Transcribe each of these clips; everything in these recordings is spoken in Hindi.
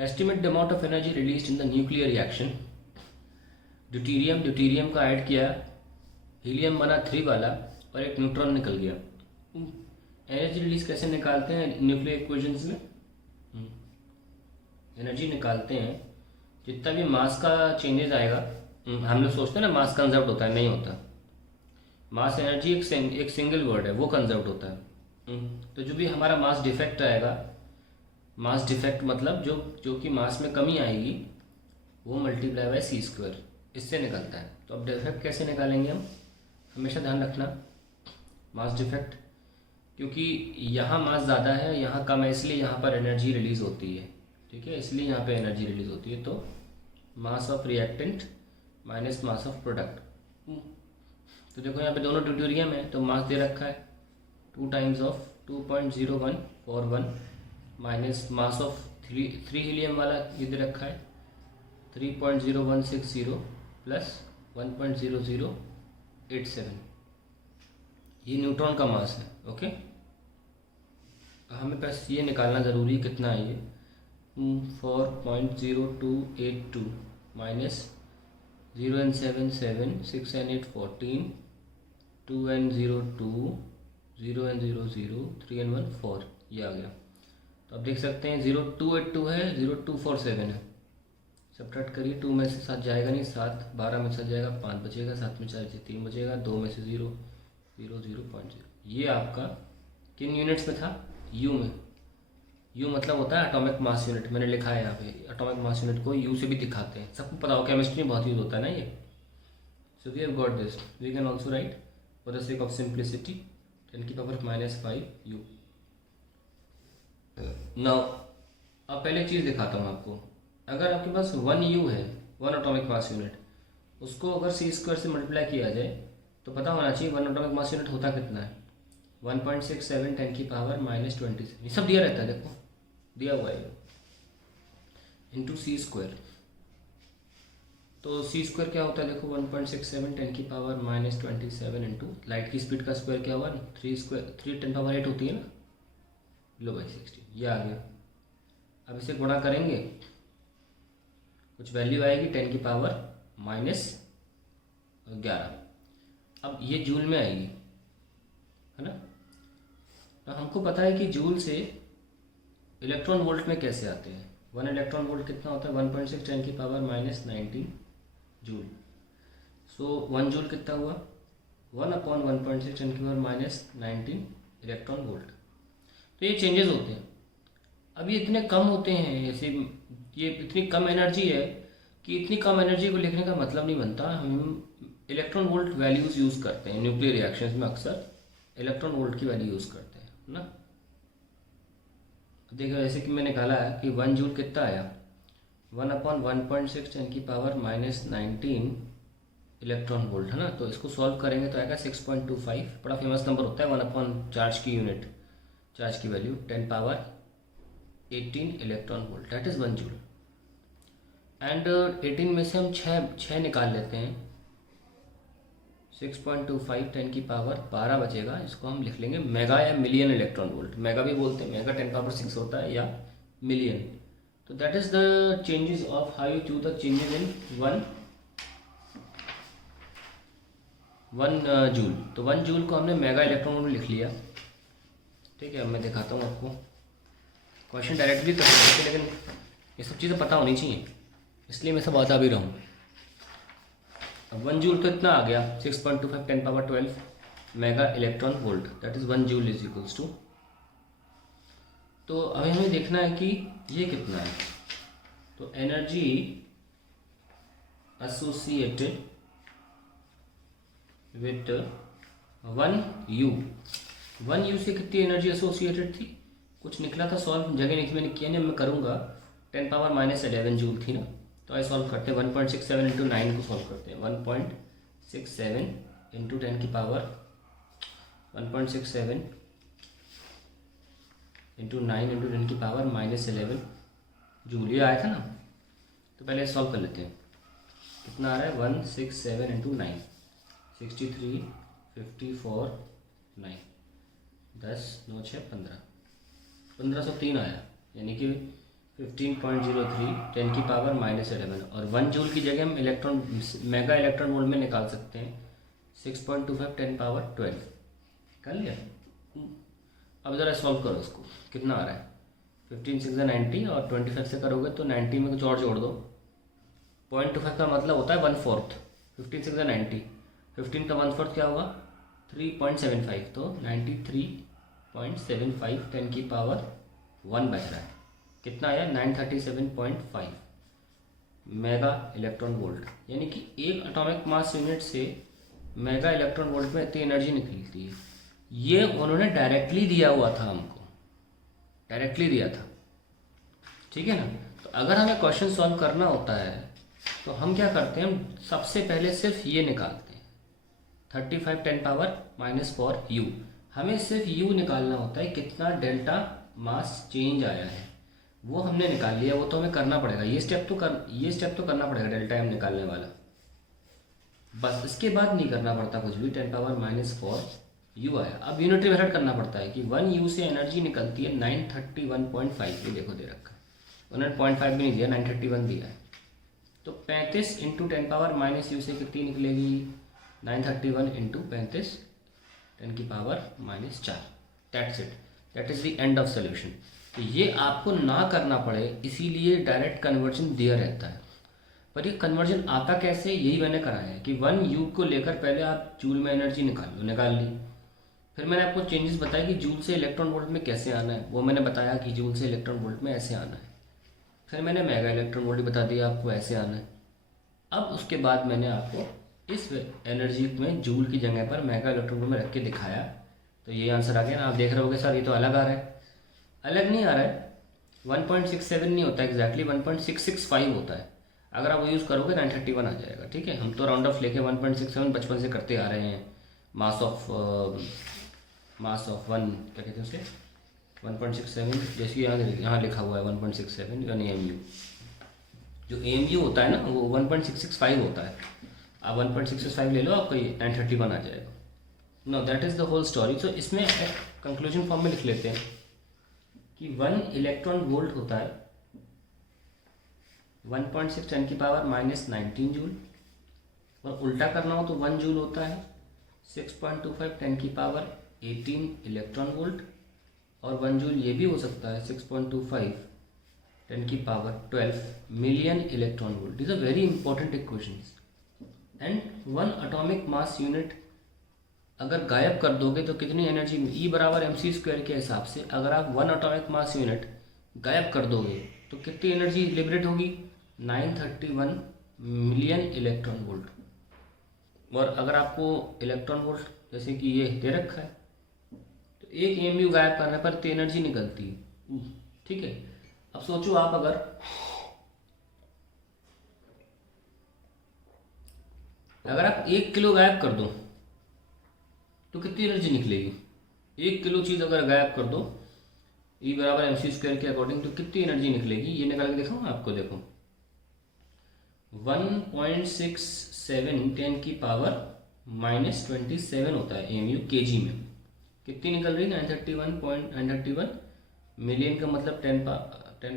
Estimate the amount of energy release in the nuclear reaction. Deuterium का ऐड किया, हीलियम बना 3 वाला और एक न्यूट्रॉन निकल गया। एनर्जी रिलीज कैसे निकालते हैं न्यूक्लियर इक्वेशंस में? एनर्जी निकालते हैं जितना भी मास का चेंजेस आएगा। हम लोग सोचते हैं ना मास कंजर्व होता है, नहीं होता। मास एनर्जी एक सिंगल वर्ड है, वो कंजर्व होता है। तो जो भी हमारा मास डिफेक्ट आएगा, मास डिफेक्ट मतलब जो कि मास में कमी आएगी, वो मल्टीप्लाई बाय c², इससे निकलता है। तो अब डिफेक्ट कैसे निकालेंगे हम? हमेशा ध्यान रखना मास डिफेक्ट, क्योंकि यहाँ मास ज़्यादा है, यहाँ कम है, इसलिए यहाँ पर एनर्जी रिलीज होती है। ठीक है, इसलिए यहाँ पे एनर्जी रिलीज होती है। तो mass of reactant minus mass of product. तो देखो यहाँ पे दोनों ड्यूटेरियम है, तो मास दे रखा है 2 times of 2.0141 minus mass of 3 helium वाला ये दे रखा है 3.0160 प्लस 1.0087। ये न्यूट्रॉन का मास है। ओके, हमें बस ये निकालना ज़रूरी है कितना है ये 4.0282 minus 0n77 6n8 14 2n02 0n00 3n1 4, ये आ गया। तो आप देख सकते हैं 0282 है, 0247 है। सब्ट्रैक्ट करिए, 2 में से 7 जाएगा नहीं, 7 12 में 7 जाएगा, 5 बचेगा, 7 में 4 से 3 बचेगा, 2 में से 0 0 0.0। ये आपका किन यूनिट्स में था? यू में। यू मतलब होता है एटॉमिक मास यूनिट, मैंने लिखा है यहाँ पे। एटॉमिक मास यूनिट को यू से भी दिखाते हैं, सबको पता हो, केमिस्ट्री में बहुत यूज होता है ना ये। So we have got this, we can also write for the sake of simplicity 10⁻⁵ u. Now अब पहले चीज़ दिखाता हूँ आपको। अगर आपके पास 1 यू है, 1 एटॉमिक मास यूनिट, उसको अगर c² से मल्टीप्लाई किया जाए तो पता होना चाहिए 1 एटॉमिक मास यूनिट होता कितना है। 1.67 10⁻⁻27, ये सब दिया रहता है, देखो दिया हुआ है, इंटू c²। तो c² क्या होता है? देखो 1.67 10⁻⁻27 इंटू लाइट की स्पीड का स्क्वायर क्या हुआ? 3 10⁸ होती है ना, लो भाई 60, ये आ गया। अब इसे गुणा करेंगे, कुछ वैल्यू आएगी 10⁻⁻11। अब ये जूल में आएगी, है ना। तो हमको पता है कि जूल से इलेक्ट्रॉन वोल्ट में कैसे आते हैं। 1 इलेक्ट्रॉन वोल्ट कितना होता है? 1.6 10⁻⁻19 जूल। सो 1 जूल कितना हुआ? 1/1.6 10⁻⁻19 इलेक्ट्रॉन वोल्ट। तो ये चेंजेस होते हैं। अब ये इतने कम होते हैं, ऐसे ये इतनी कम एनर्जी है कि इतनी कम एनर्जी को लिखने का मतलब नहीं बनता। हम इलेक्ट्रॉन वोल्ट वैल्यूज़ यूज़ करते हैं न्यूक्लियर रिएक्शंस में, अक्सर इलेक्ट्रॉन वोल्ट की वैल्यू यूज़ करते हैं ना। देखो जैसे कि मैंने निकाला है कि 1 जूल कितना आया, 1/1.6 10⁻⁻19 इलेक्ट्रॉन वोल्ट, है ना। तो इसको सॉल्व करेंगे तो आएगा 6.25। बड़ा फेमस नंबर होता है 1/, चार्ज की यूनिट, चार्ज की value 10⁻18 electron volt, that is 1 joule. And 18 में से हम 6 निकाल लेते हैं, 6.25 10⁻12 बचेगा। इसको हम लिख लेंगे मेगा या मिलियन इलेक्ट्रॉन वोल्ट। मेगा भी बोलते हैं, मेगा 10⁻6 होता है, या मिलियन। तो that is the changes of how you choose the changes in 1 joule. तो 1 जूल को हमने मेगा इलेक्ट्रॉन वोल्ट लिख लिया। ठीक है, अब मैं दिखाता हूँ आपको। क्वेश्चन डायरेक्टली कर सकते हैं, लेकिन ये सब चीज़ें पता होनी चाहिए, इसलिए मैं सब बता भी रहा हूँ। अब 1 जूल तो इतना आ गया 6.25 10⁻12 mega electron volt, that is 1 joule is equals to. तो अभी हमें देखना है कि ये कितना है। तो energy associated with 1 you, 1 you से कितनी एनर्जी एसोसिएटेड थी? कुछ निकला था, सॉल्व जगह नहीं थी, मैंने किया नहीं, मैं करूँगा। 10⁻⁻11 जूल थी ना। तो आई सॉल्व करते हैं, 1.67 इंटू 9 को सॉल्व करते हैं। 1.67 इंटू 1.67 इंटू 9 इंटू 10⁻⁻11 जूल, ये आया था ना। तो पहले सॉल्व कर लेते हैं, कितना आ रहा है 167 इंटू 9 63 54 9 10 9 6 15 1503 आया, यानी कि 15.03 10 की पावर -11, और 1 जूल की जगह हम इलेक्ट्रॉन मेगा इलेक्ट्रॉन वोल्ट में निकाल सकते हैं 6.25 10 पावर 12। कर लिया। अब ज़रा सॉल्व करो इसको, कितना आ रहा है। 15 6 90, और 25 से करोगे तो 90 में कुछ और जोड़ दो। 0.25 का मतलब होता है 1/4। 15 6 90, 15 का 1/4 क्या होगा 3.75, तो 93.75 10 की पावर 1 बच रहा है। कितना आया 937.5 मेगा इलेक्ट्रॉन वोल्ट। यानी कि एक एटॉमिक मास यूनिट से मेगा इलेक्ट्रॉन वोल्ट में इतनी एनर्जी निकलती है। ये उन्होंने डायरेक्टली दिया हुआ था, हमको डायरेक्टली दिया था, ठीक है ना। तो अगर हमें क्वेश्चन सॉल्व करना होता है तो हम क्या करते हैं, हम सबसे पहले सिर्फ ये निकालते हैं 35 10 पावर -4 u। हमें सिर्फ u निकालना होता है, कितना डेल्टा मास चेंज आया है वो हमने निकाल लिया। वो तो हमें करना पड़ेगा, ये स्टेप तो करना पड़ेगा, डेल्टा एम निकालने वाला। बस इसके बाद नहीं करना पड़ता कुछ भी। 10 पावर -4 u आया। अब यूनिटरी मेथड करना पड़ता है कि 1 u से एनर्जी निकलती है 931.5। ये देखो दे रखा है, 100.5 भी नहीं दिया, 931 दिया है। तो 35 इंटू 10 पावर -u से कितनी निकलेगी 931 इंटू 35 10 की power -4। That's it, that is the end of solution. तो ये आपको ना करना पड़े, इसीलिए डायरेक्ट कन्वर्जन दिया रहता है। पर ये कन्वर्जन आता कैसे, यही मैंने कराया है कि 1 u को लेकर पहले आप जूल में एनर्जी निकाल ली। फिर मैंने आपको चेंजेस बताया कि जूल से इलेक्ट्रॉन वोल्ट में कैसे आना है, वो मैंने बताया कि जूल से इलेक्ट्रॉन वोल्ट में ऐसे आना है। फिर मैंने मेगा इलेक्ट्रॉन वोल्ट बता दिया आपको ऐसे आना है। अब उसके बाद मैंने आपको इस एनर्जी में जूल की जगह पर मेगा इलेक्ट्रॉन वोल्ट में रख के दिखाया। तो ये आंसर आ गया ना। आप देख रहे होगे सर ये तो अलग आ रहा है। अलग नहीं आ रहा है, 1.67 नहीं होता एग्जैक्टली 1.665 होता है। अगर आप वो यूज़ करोगे 931 आ जाएगा, ठीक है। हम तो राउंड ऑफ लेके 1.67 बचपन से करते आ रहे हैं। मास ऑफ वन क्या कहते हैं उसे 1.67, जैसे यहाँ लिखा हुआ है 1.67 यानी AMU। जो AMU होता है ना वो 1.665 होता है। आप 1.665 ले लो, आपको ये 931 आ जाएगा। No that is the whole story. So इसमें कंक्लूजन फॉर्म में लिख लेते हैं कि 1 इलेक्ट्रॉन वोल्ट होता है 1.6 10 की पावर -19 जूल, और उल्टा करना हो तो 1 जूल होता है 6.25 10 की पावर 18 इलेक्ट्रॉन वोल्ट, और 1 जूल ये भी हो सकता है 6.25 10 की power 12 million electron volt. This are very important equations. And 1 atomic mass unit अगर गायब कर दोगे तो कितनी एनर्जी, E बराबर mc² के हिसाब से अगर आप 1 एटॉमिक मास यूनिट गायब कर दोगे तो कितनी एनर्जी लिबरेट होगी 931 मिलियन इलेक्ट्रॉन वोल्ट। और अगर आपको इलेक्ट्रॉन वोल्ट जैसे कि ये दे रखा है तो एक AMU गायब करने पर इतनी एनर्जी निकलती है, ठीक है। अब सोचो आप अगर आप 1 किलो गायब कर दो तो कितनी एनर्जी निकलेगी। 1 किलो चीज़ अगर गायब कर दो E बराबर mc² के अकॉर्डिंग तो कितनी एनर्जी निकलेगी, ये निकाल के दिखाऊँ आपको। देखो 1.67 10 की पावर -27 होता है AMU kg में। कितनी निकल रही 931 मिलियन का मतलब 10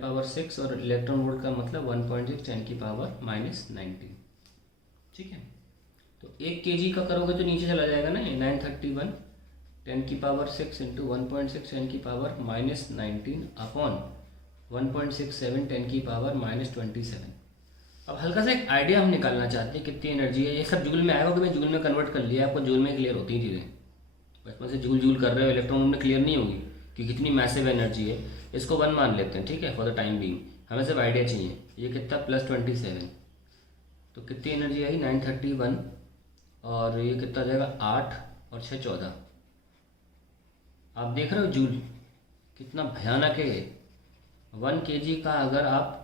पावर 6, और इलेक्ट्रॉन वोल्ट का मतलब 1.6 10 की पावर -19, ठीक है। तो 1 kg का करोगे तो नीचे चला जाएगा ना 931 10 की पावर 6 इंटू 1.6 10 की पावर -19 अपॉन 1.67 10 की पावर -27। अब हल्का सा एक आइडिया हम निकालना चाहते हैं कितनी एनर्जी है। ये सब जूल में आएगा कि मैं जूल में कन्वर्ट कर लिया, आपको जूल में क्लियर होती हैं चीज़ें। बचपन से जूल कर रहे हो, इलेक्ट्रॉन में क्लियर नहीं होगी कि कितनी मैसिव एनर्जी है। इसको 1 मान लेते हैं, ठीक है, फॉर द टाइम बीइंग। हमें सिर्फ आइडिया चाहिए। ये कितना +27, तो कितनी एनर्जी आई 931, और ये कितना जाएगा 8 और 6 14। आप देख रहे हो जूल कितना भयानक है। 1 kg का अगर आप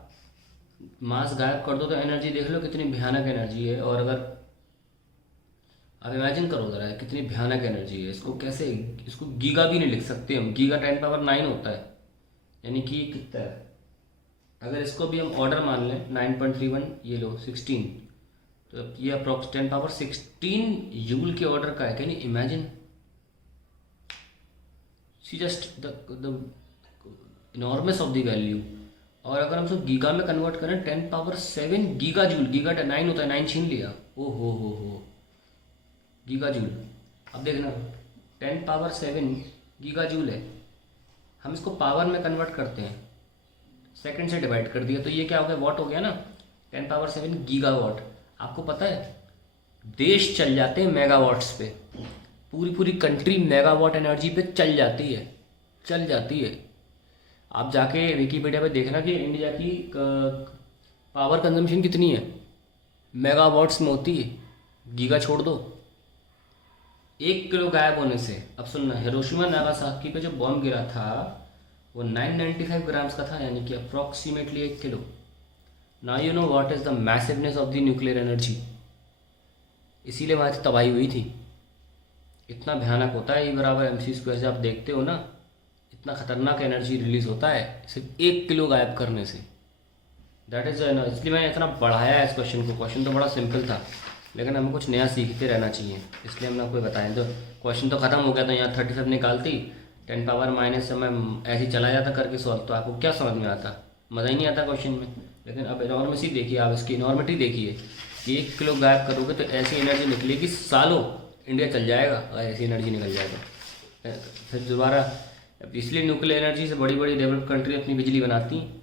मास गायब कर दो तो एनर्जी देख लो कितनी भयानक एनर्जी है। और अगर आप इमेजिन करो ज़रा कितनी भयानक एनर्जी है। इसको गीगा भी नहीं लिख सकते हम। गीगा 10 पावर 9 होता है, यानी कि कितना है। अगर इसको भी हम ऑर्डर मान लें 9.31, ये लो 16, तो ये अप्रॉक्स 10 पावर 16 जूल के ऑर्डर का है। Can you imagine? See just the enormous of the value और अगर हम उसको गीगा में कन्वर्ट करें 10 पावर 7 गीगा जूल, गीगा 9 होता है, 9 छीन लिया, ओ हो गीगा जूल। अब देखना 10 पावर 7 गीगा जूल है, हम इसको पावर में कन्वर्ट करते हैं, सेकंड से डिवाइड कर दिया तो ये क्या हो गया, वॉट हो गया ना, 10 पावर 7 गीगा वॉट। आपको पता है देश चल जाते हैं मेगावाट्स पे, पूरी पूरी कंट्री मेगावाट एनर्जी पे चल जाती है, चल जाती है। आप जाके विकीपीडिया पे देखना कि इंडिया की पावर कंजम्पशन कितनी है, मेगावाट्स में होती है, गीगा छोड़ दो। 1 किलो गायब होने से, अब सुनना, हिरोशिमा नागासाकी पे जो बॉम्ब गिरा था वो 995 ग्राम्स का था, यानी कि अप्रॉक्सीमेटली 1 किलो। Now you know what is the massiveness of the nuclear energy, इसीलिए वहाँ से तबाही हुई थी। इतना भयानक होता है E बराबर mc², से आप देखते हो ना, इतना खतरनाक एनर्जी रिलीज होता है सिर्फ 1 किलो गायब करने से। दैट इज़, इसलिए मैंने इतना बढ़ाया है इस क्वेश्चन को। क्वेश्चन तो बड़ा सिंपल था, लेकिन हमें कुछ नया सीखते रहना चाहिए, इसलिए हमने आपको बताया। तो क्वेश्चन तो ख़त्म हो गया था, यहाँ 35 निकालती, 10 पावर माइनस से मैं ऐसे ही चला जाता करके सॉल्व, तो आपको क्या समझ में आता, मज़ा ही नहीं आता क्वेश्चन में। लेकिन अब इनॉर्मेसी देखिए, आप इसकी इनॉर्मिटी देखिए कि 1 किलो गायब करोगे तो ऐसी एनर्जी निकलेगी सालों इंडिया चल जाएगा, अगर ऐसी एनर्जी निकल जाएगा। फिर दोबारा, इसलिए न्यूक्लियर एनर्जी से बड़ी बड़ी डेवलप्ड कंट्री अपनी बिजली बनाती हैं।